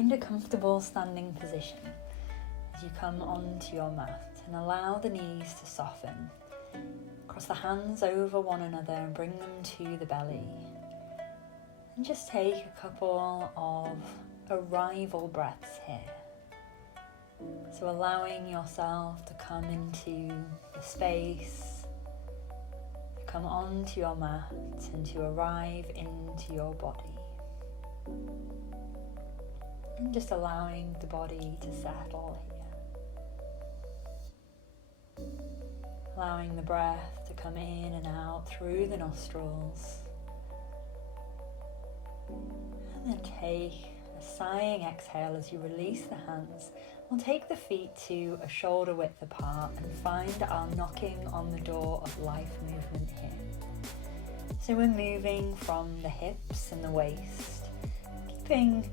Find a comfortable standing position as you come onto your mat and allow the knees to soften. Cross the hands over one another and bring them to the belly. And just take a couple of arrival breaths here. So allowing yourself to come into the space, to come onto your mat and to arrive into your body. And just allowing the body to settle here. Allowing the breath to come in and out through the nostrils. And then take a sighing exhale as you release the hands. We'll take the feet to a shoulder width apart and find our knocking on the door of life movement here. So we're moving from the hips and the waist, keeping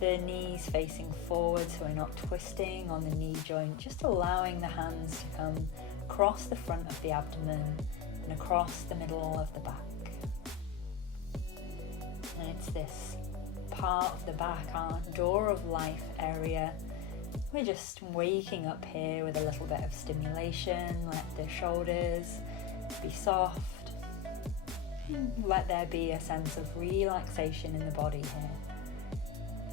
the knees facing forward so we're not twisting on the knee joint, just allowing the hands to come across the front of the abdomen and across the middle of the back. And it's this part of the back, our door of life area. We're just waking up here with a little bit of stimulation. Let the shoulders be soft. Let there be a sense of relaxation in the body here.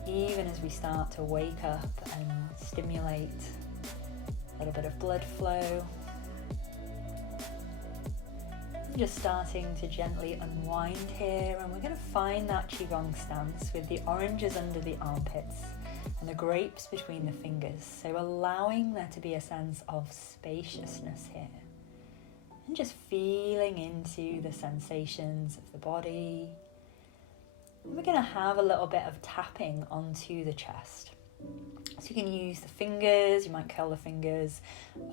Even as we start to wake up and stimulate a little bit of blood flow. Just starting to gently unwind here, and we're going to find that Qigong stance with the oranges under the armpits and the grapes between the fingers. So allowing there to be a sense of spaciousness here. And just feeling into the sensations of the body. And we're going to have a little bit of tapping onto the chest. So you can use the fingers, you might curl the fingers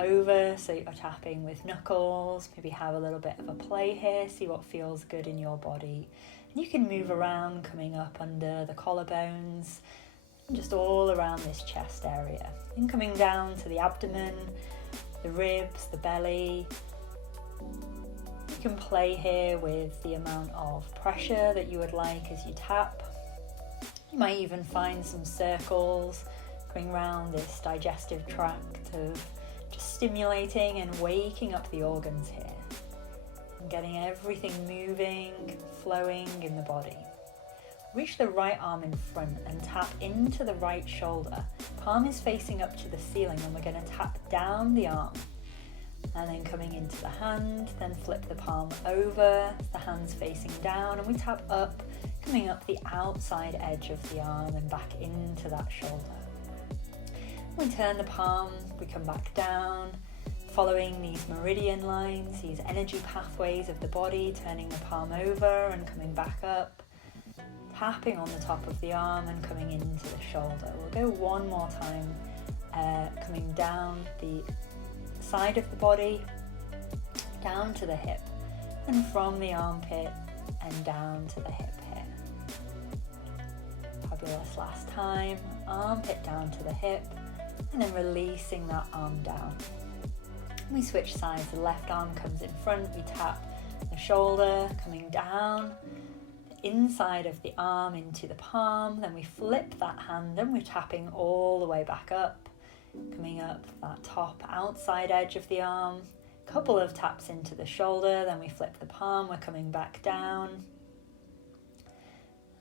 over so you're tapping with knuckles, maybe have a little bit of a play here, see what feels good in your body. And you can move around, coming up under the collarbones, and just all around this chest area. And coming down to the abdomen, the ribs, the belly. You can play here with the amount of pressure that you would like as you tap. You might even find some circles going around this digestive tract of just stimulating and waking up the organs here and getting everything moving, flowing in the body. Reach the right arm in front and tap into the right shoulder. Palm is facing up to the ceiling and we're going to tap down the arm. And then coming into the hand, then flip the palm over, the hands facing down, and we tap up, coming up the outside edge of the arm and back into that shoulder. We turn the palm, we come back down, following these meridian lines, these energy pathways of the body, turning the palm over and coming back up, tapping on the top of the arm and coming into the shoulder. We'll go one more time, coming down the side of the body, down to the hip, and from the armpit and down to the hip here. Fabulous. Last time, armpit down to the hip, and then releasing that arm down. We switch sides, the left arm comes in front, we tap the shoulder, coming down, the inside of the arm into the palm, then we flip that hand and we're tapping all the way back up. Coming up that top outside edge of the arm, couple of taps into the shoulder, then we flip the palm, we're coming back down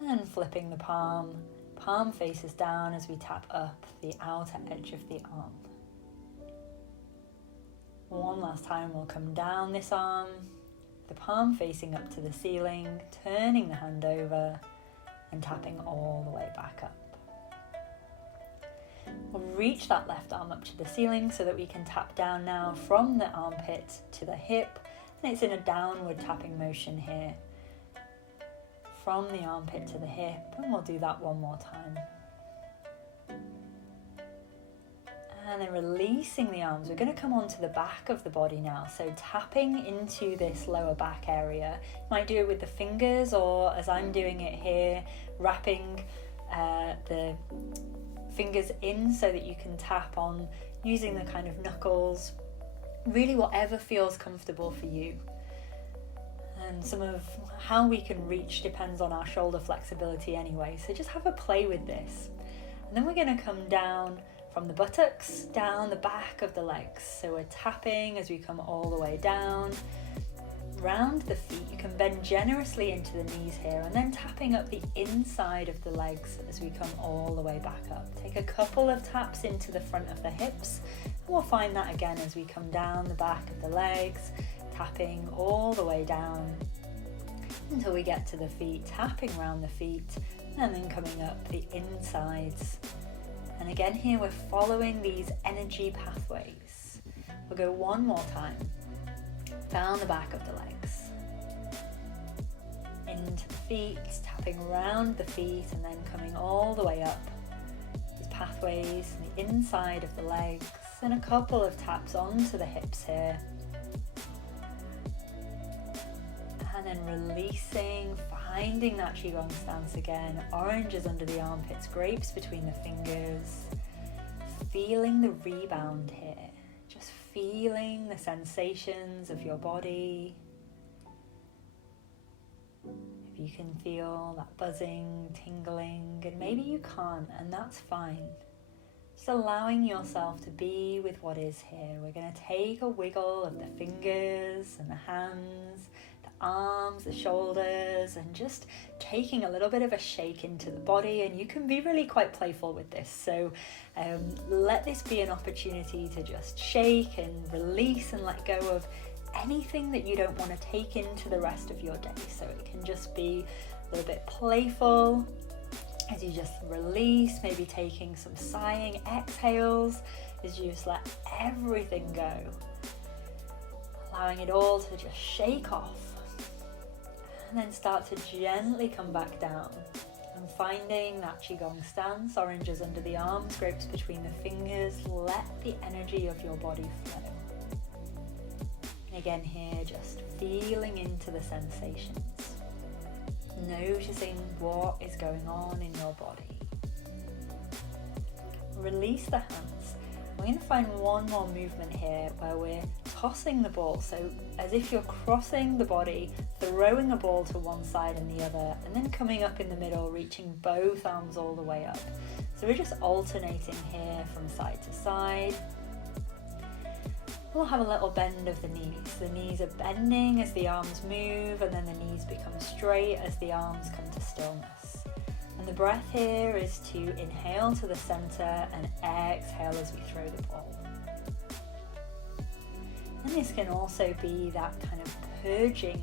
and flipping the palm, palm faces down as we tap up the outer edge of the arm. One last time, we'll come down this arm, the palm facing up to the ceiling, turning the hand over and tapping all the way back up. We'll reach that left arm up to the ceiling so that we can tap down now from the armpit to the hip, and it's in a downward tapping motion here from the armpit to the hip, and we'll do that one more time. And then releasing the arms, we're going to come onto the back of the body now, so tapping into this lower back area. You might do it with the fingers, or as I'm doing it here, wrapping the fingers in so that you can tap on using the kind of knuckles, really whatever feels comfortable for you. And some of how we can reach depends on our shoulder flexibility anyway, so just have a play with this. And And then we're going to come down from the buttocks, down the back of the legs. So we're tapping as we come all the way down, round the feet. You can bend generously into the knees here, and then tapping up the inside of the legs as we come all the way back up. Take a couple of taps into the front of the hips, and we'll find that again as we come down the back of the legs, tapping all the way down until we get to the feet, tapping around the feet, and then coming up the insides. And again here we're following these energy pathways. We'll go one more time. Down the back of the legs, into the feet, tapping around the feet, and then coming all the way up. These pathways, the inside of the legs, and a couple of taps onto the hips here. And then releasing, finding that Qigong stance again. Oranges under the armpits, grapes between the fingers. Feeling the rebound here. Just feeling the sensations of your body. If you can feel that buzzing, tingling, and maybe you can't, and that's fine. Just allowing yourself to be with what is here. We're going to take a wiggle of the fingers and the hands, the arms, the shoulders, and just taking a little bit of a shake into the body. And you can be really quite playful with this. So let this be an opportunity to just shake and release and let go of anything that you don't want to take into the rest of your day. So it can just be a little bit playful as you just release, maybe taking some sighing exhales as you just let everything go, allowing it all to just shake off, and then start to gently come back down and finding that Qigong stance. Oranges under the arms, grapes between the fingers. Let the energy of your body flow. And again here, just feeling into the sensations. Noticing what is going on in your body. Release the hands. We're going to find one more movement here where we're tossing the ball. So as if you're crossing the body, throwing a ball to one side and the other, and then coming up in the middle, reaching both arms all the way up. So we're just alternating here from side to side. We'll have a little bend of the knees. The knees are bending as the arms move, and then the knees become straight as the arms come to stillness. And the breath here is to inhale to the center and exhale as we throw the ball. And this can also be that kind of purging.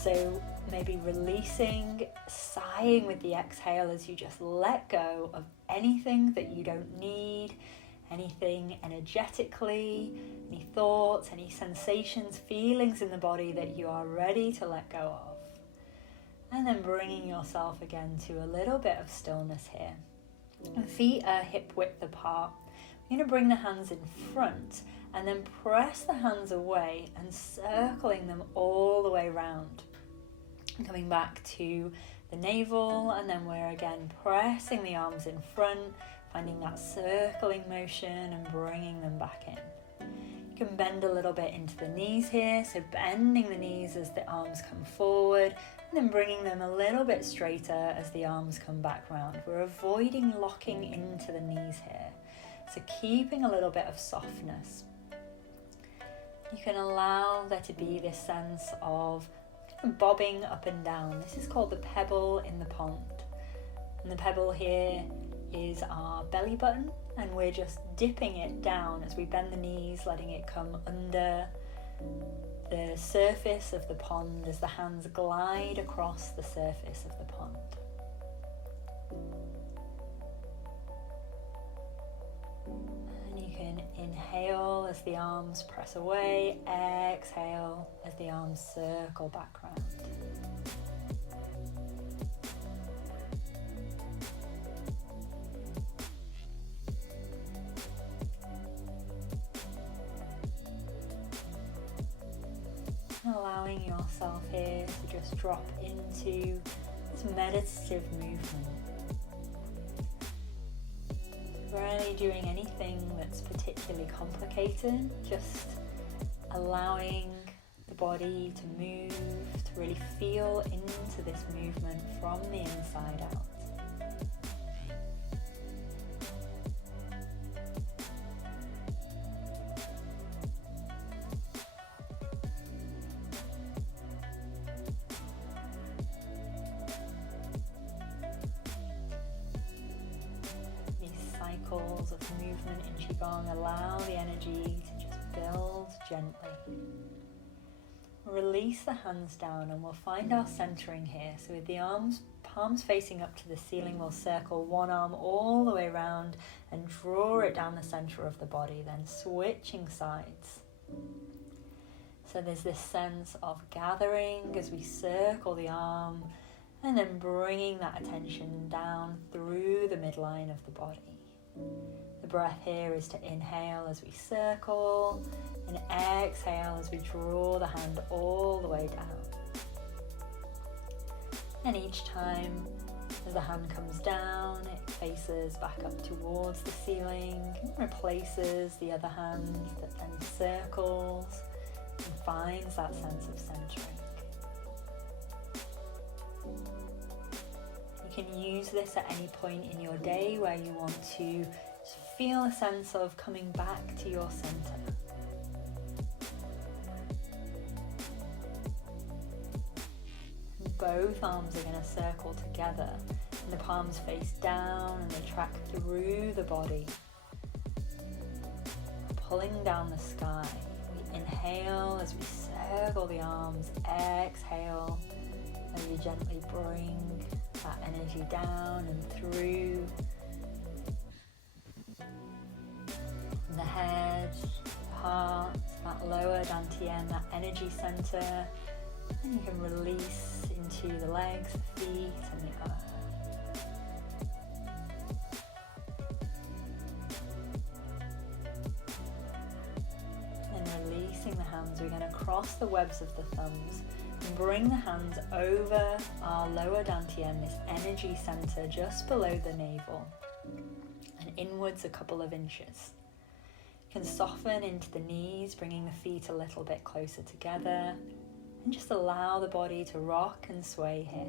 So maybe releasing, sighing with the exhale as you just let go of anything that you don't need, anything energetically, any thoughts, any sensations, feelings in the body that you are ready to let go of. And then bringing yourself again to a little bit of stillness here. And feet are hip width apart. We're going to bring the hands in front and then press the hands away and circling them all the way around. And coming back to the navel, and then we're again pressing the arms in front, finding that circling motion and bringing them back in. You can bend a little bit into the knees here, so bending the knees as the arms come forward, and then bringing them a little bit straighter as the arms come back round. We're avoiding locking into the knees here, so keeping a little bit of softness. You can allow there to be this sense of bobbing up and down. This is called the pebble in the pond. And the pebble here is our belly button, and we're just dipping it down as we bend the knees, letting it come under the surface of the pond as the hands glide across the surface of the pond. And you can inhale as the arms press away, exhale as the arms circle back round. Allowing yourself here to just drop into this meditative movement. Rarely doing anything that's particularly complicated, just allowing the body to move, to really feel into this movement from the inside out. movement in Qigong, allow the energy to just build gently. Release the hands down and we'll find our centering here. So with the palms facing up to the ceiling, we'll circle one arm all the way around and draw it down the center of the body, then switching sides. So there's this sense of gathering as we circle the arm and then bringing that attention down through the midline of the body. The breath here is to inhale as we circle and exhale as we draw the hand all the way down. And each time as the hand comes down, it faces back up towards the ceiling and replaces the other hand that then circles and finds that sense of centering. You can use this at any point in your day where you want to feel a sense of coming back to your center. Both arms are going to circle together and the palms face down and they track through the body, pulling down the sky. We inhale as we circle the arms, exhale as you gently bring that energy down and through the head, the heart, that lower dantian, that energy center. And you can release into the legs, the feet and the earth. And releasing the hands, we're going to cross the webs of the thumbs and bring the hands over our lower dantian, this energy center just below the navel, and inwards a couple of inches. You can soften into the knees, bringing the feet a little bit closer together, and just allow the body to rock and sway here.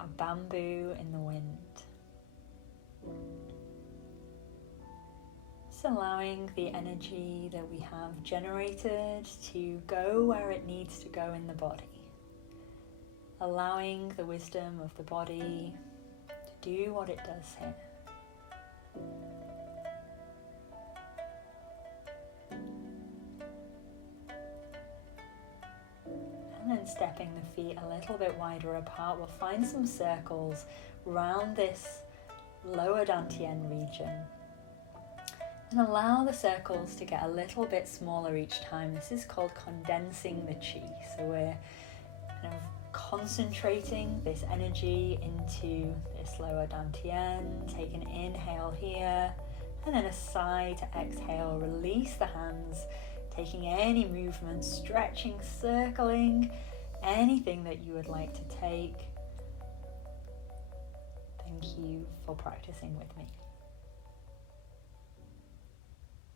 A bamboo in the wind. Just allowing the energy that we have generated to go where it needs to go in the body. Allowing the wisdom of the body to do what it does here. And then stepping the feet a little bit wider apart, we'll find some circles around this lower dantian region. And allow the circles to get a little bit smaller each time. This is called condensing the chi. So we're kind of concentrating this energy into this lower dantian. Take an inhale here, and then a sigh to exhale. Release the hands, taking any movement, stretching, circling, anything that you would like to take. Thank you for practicing with me.